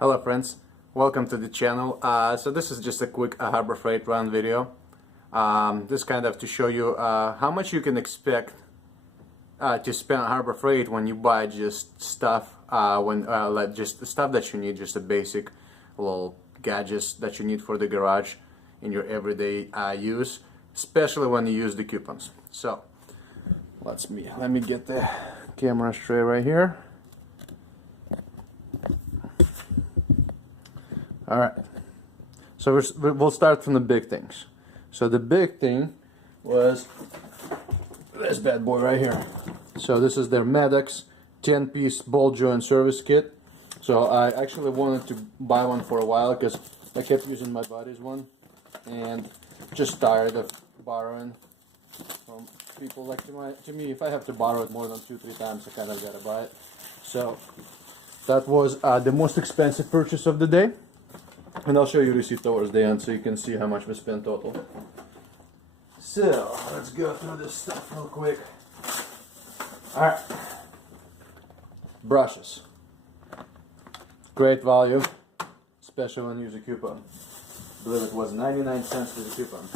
Hello friends, welcome to the channel. So this is just a quick Harbor Freight run video. This kind of to show you how much you can expect to spend on Harbor Freight when you buy just stuff, like just the stuff that you need, just the basic little gadgets that you need for the garage in your everyday use, especially when you use the coupons. So let me get the camera straight right here. Alright, so we'll start from the big things. So the big thing was this bad boy right here. So this is their Maddox 10-piece ball joint service kit. So I actually wanted to buy one for a while because I kept using my buddy's one and just tired of borrowing from people. Like to me, if I have to borrow it more than 2-3 times, I kind of gotta buy it. So that was the most expensive purchase of the day. And I'll show you receipt towards the end so you can see how much we spent total. So, let's go through this stuff real quick. Alright. Brushes. Great value, especially when you use a coupon. I believe it was 99 cents for the coupon.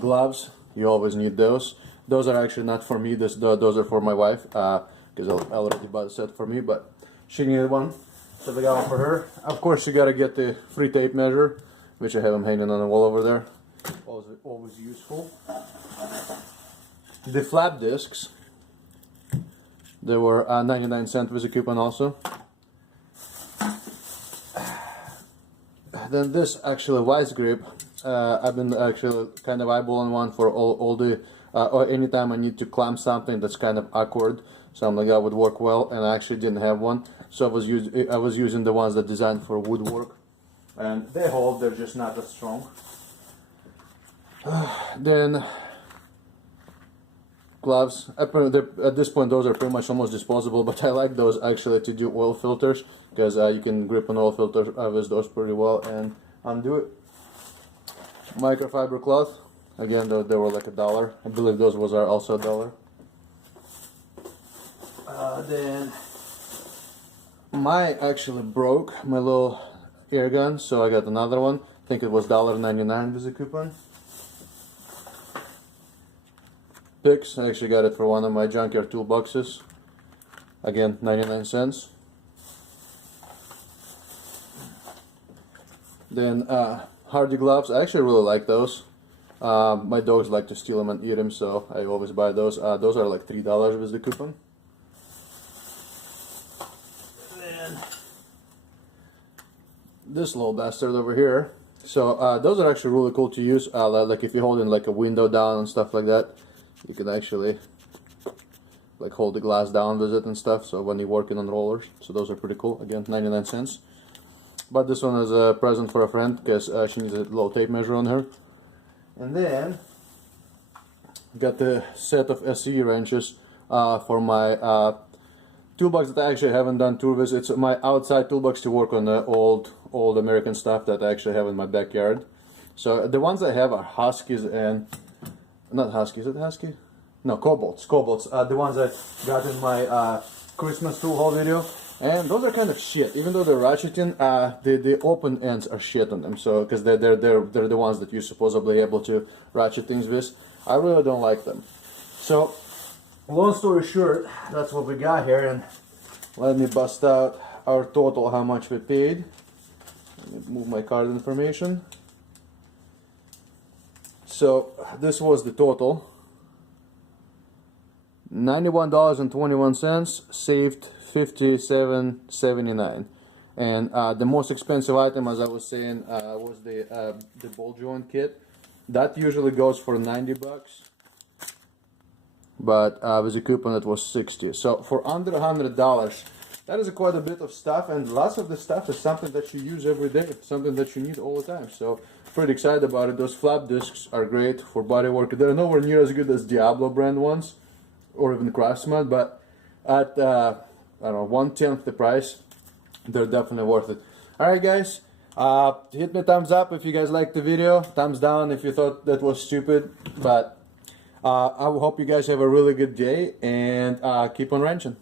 Gloves, you always need those. Those are actually not for me, those are for my wife, because I already bought a set for me, but she needed one. So we got one for her. Of course, you gotta get the free tape measure, which I have them hanging on the wall over there. Always useful. The flap discs. They were 99 cents with a coupon also. Then this actually Vice Grip. I've been actually kind of eyeballing one for all the or anytime I need to clamp something that's kind of awkward. So I'm like, that would work well, and I actually didn't have one. So I was using the ones that designed for woodwork, and they hold. They're just not as strong. Then gloves. At this point, those are pretty much almost disposable, but I like those actually to do oil filters because you can grip an oil filter with those pretty well and undo it. Microfiber cloth. Again, they were like $1. I believe those are also $1. Then mine actually broke, my little air gun, so I got another one. I think it was $1.99 with a coupon. Picks, I actually got it for one of my junkyard toolboxes. Again, 99 cents. Then Hardy gloves, I actually really like those. My dogs like to steal them and eat them, so I always buy those. Those are like $3 with the coupon. This little bastard over here. So those are actually really cool to use. Like if you're holding like a window down and stuff like that, you can actually like hold the glass down with it and stuff. So when you're working on rollers, so those are pretty cool. Again, 99 cents. But this one is a present for a friend because she needs a little tape measure on her. And then got the set of SE wrenches for my toolbox that I actually haven't done tour with. It's my outside toolbox to work on the old American stuff that I actually have in my backyard. So the ones I have are Huskies and not Huskies. Is it Husky? No, Cobalts. The ones I got in my Christmas tool haul video, and those are kind of shit. Even though they're ratcheting, the open ends are shit on them. So because they're the ones that you're supposedly able to ratchet things with. I really don't like them. So long story short, that's what we got here, and let me bust out our total, how much we paid. Let me move my card information. So this was the total. $91.21, saved $57.79. And the most expensive item, as I was saying, was the ball joint kit. That usually goes for $90. But with a coupon it was 60. So for under $100, that is quite a bit of stuff, and lots of the stuff is something that you use every day, something that you need all the time. So pretty excited about it. Those flap discs are great for body work. They're nowhere near as good as Diablo brand ones or even Craftsman, but at I don't know, 1/10 the price, they're definitely worth it. Alright guys, hit me thumbs up if you guys liked the video, thumbs down if you thought that was stupid, but I hope you guys have a really good day, and keep on wrenching.